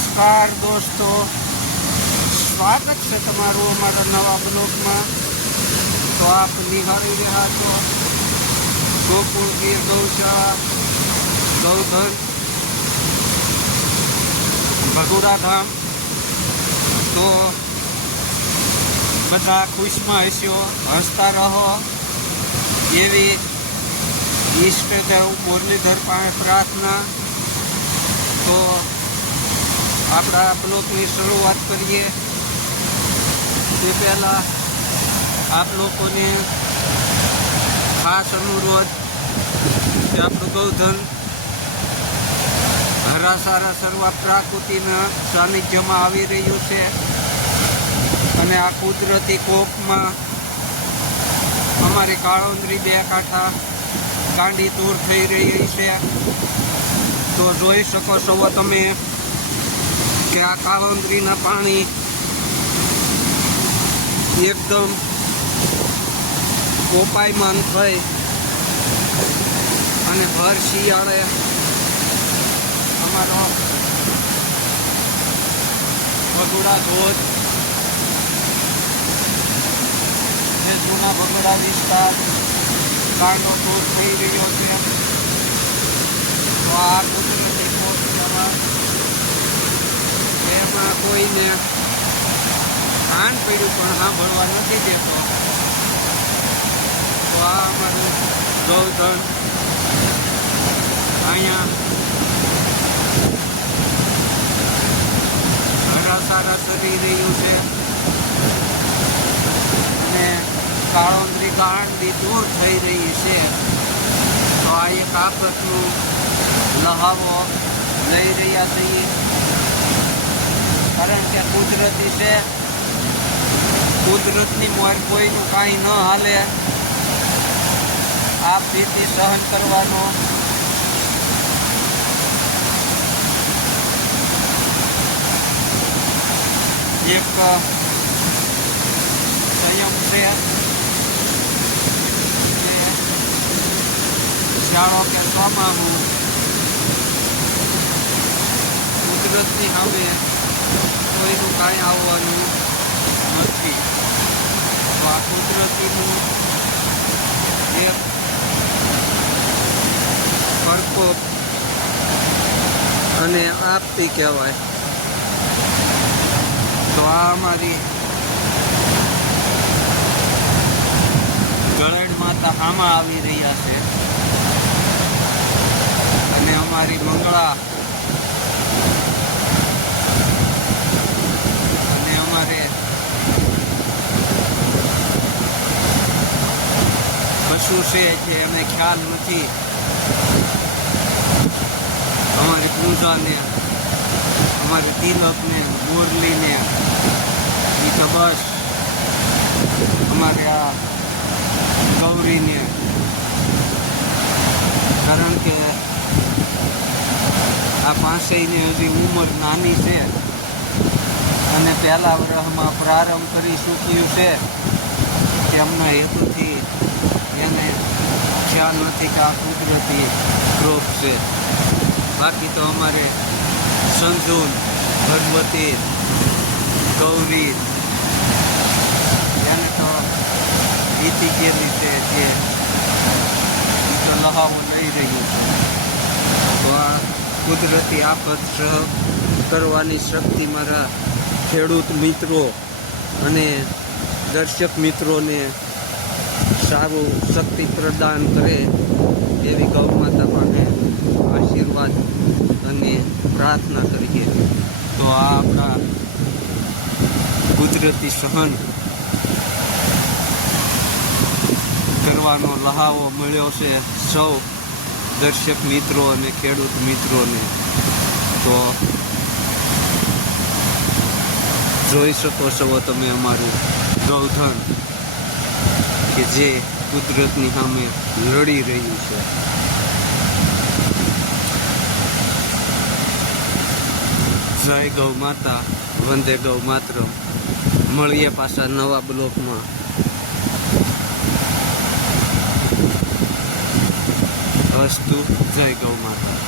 નમસ્કાર દોસ્તો, સ્વાગત છે તમારું અમારા નવા બ્લોગમાં। તો આપ નિહાળી રહ્યા છો ગોકુળ ગીર ગૌશાળા ગૌધન ભગુડા ધામ। તો બધા ખુશમાં હશો, હસતા રહો એવી ઈષ્ટદેવ મુરલીધર પાસે પ્રાર્થના। તો આપણા બ્લોગની શરૂઆત કરીએ તે પહેલાં આપ લોકોને ખાસ અનુરોધ કે આપણું ગૌધન હરાસારા સર્વા પ્રાકૃતિના સાનિધ્યમાં આવી રહ્યું છે અને આ કુદરતી કોપમાં અમારી કાળોંદરી બે કાંઠા ગાંડી દૂર થઈ રહી છે। તો જોઈ શકો છો તમે કે આ કાળોંદરીના પાણી એકદમ કોપાયમાન થઈ અને ભર શિયાળે અમારો ભગુડા ધોધ જે જૂના ભગુડા વિસ્તાર કાંડો દૂર થઈ રહ્યો છે। તો આ કુદરતી કોપમાં એમાં કોઈને કાન પડ્યું પણ સાંભળવા નથી દેતો। તો આ અમારું ગૌધન અહીંયા હરાસારા સરી રહ્યું છે અને કાળોંદરી ગાંડી દૂર થઈ રહી છે। તો આ એક આફતનું લહાવો લઈ રહ્યા છીએ, કારણ કે કુદરતી છે, કુદરતની મોર કોઈનું કાંઈ ન હાલે। આ ભીતિ સહન કરવાનો એક સંયમ છે। જાણો કે ચોમાસું કુદરતની સામે કોઈનું કાંઈ આવવાનું નથી। તો આ કુદરતીનું એક પ્રકોપ અને આપતી કહેવાય। તો આ અમારી ગળેડ માતા આમાં આવી રહ્યા છે અને અમારી મંગળા અને અમારે કશું છે જે અમે ખ્યાલ નથી, અમારી પૂજાને, અમારી તિલકને, મુરલીને, એ તો બસ અમારે આ ગૌરીને, કારણ કે આ પાંચેયની હજી ઉંમર નાની છે અને પહેલા વર્ષમાં પ્રારંભ કરી ચૂક્યું છે તેમના હેતુથી એને ખ્યાલ નથી કે આ કુદરતી ક્રોપ છે। બાકી તો અમારે સંજૂન, ભગવતી, ગૌરી એને તો વીતી ગયેલી છે, જે તો લહાવો લઈ રહ્યું છે। તો આ કુદરતી આફત સહન કરવાની શક્તિ મારા ખેડૂત મિત્રો અને દર્શક મિત્રોને સારું શક્તિ પ્રદાન કરે એવી ગૌ માતા પાસે આશીર્વાદ અને પ્રાર્થના કરીએ। તો આ આપણા કુદરતી સહન કરવાનો લહાવો મળ્યો છે સૌ દર્શક મિત્રો અને ખેડૂત મિત્રોને। તો જોઈ શકો છો તમે અમારું ગૌધન કે જે કુદરતની સામે લડી રહ્યું છે। જય ગૌ માતા, વંદે ગૌ માતરમ। મળીએ પાછા નવા બ્લોકમાં। અસ્તુ, જય ગૌ માતા।